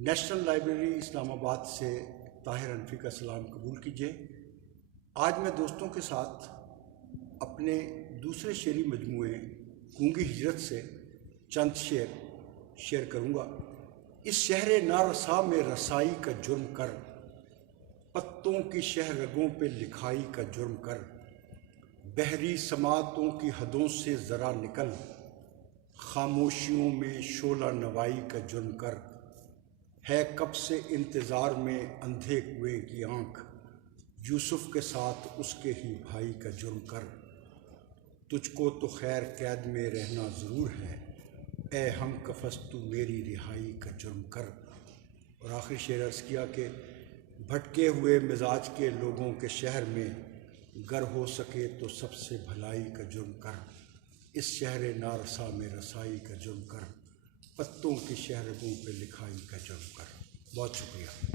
National library اسلام آباد سے طاہر انفی کا سلام قبول کیجیے۔ آج میں دوستوں کے ساتھ اپنے دوسرے شعری مجموعے گونگی ہجرت سے چند شعر شیئر کروں گا۔ اس شہر نارسا میں رسائی کا جرم کر، پتوں کی شہ رگوں پہ لکھائی کا جرم کر، بحری سماعتوں کی حدوں سے ذرا نکل، خاموشیوں میں شعلہ نوائی کا جرم کر، ہے کب سے انتظار میں اندھے کنویں کی آنکھ، یوسف کے ساتھ اس کے ہی بھائی کا جرم کر، تجھ کو تو خیر قید میں رہنا ضرور ہے، اے ہم کفس تو میری رہائی کا جرم کر۔ اور آخری شعر عرض کیا کہ بھٹکے ہوئے مزاج کے لوگوں کے شہر میں گر ہو سکے تو سب سے بھلائی کا جرم کر، اس شہر نارسا میں رسائی کا جرم کر، پتوں کی شہ رگوں پہ لکھائی کا جرم کر۔ بہت شکریہ۔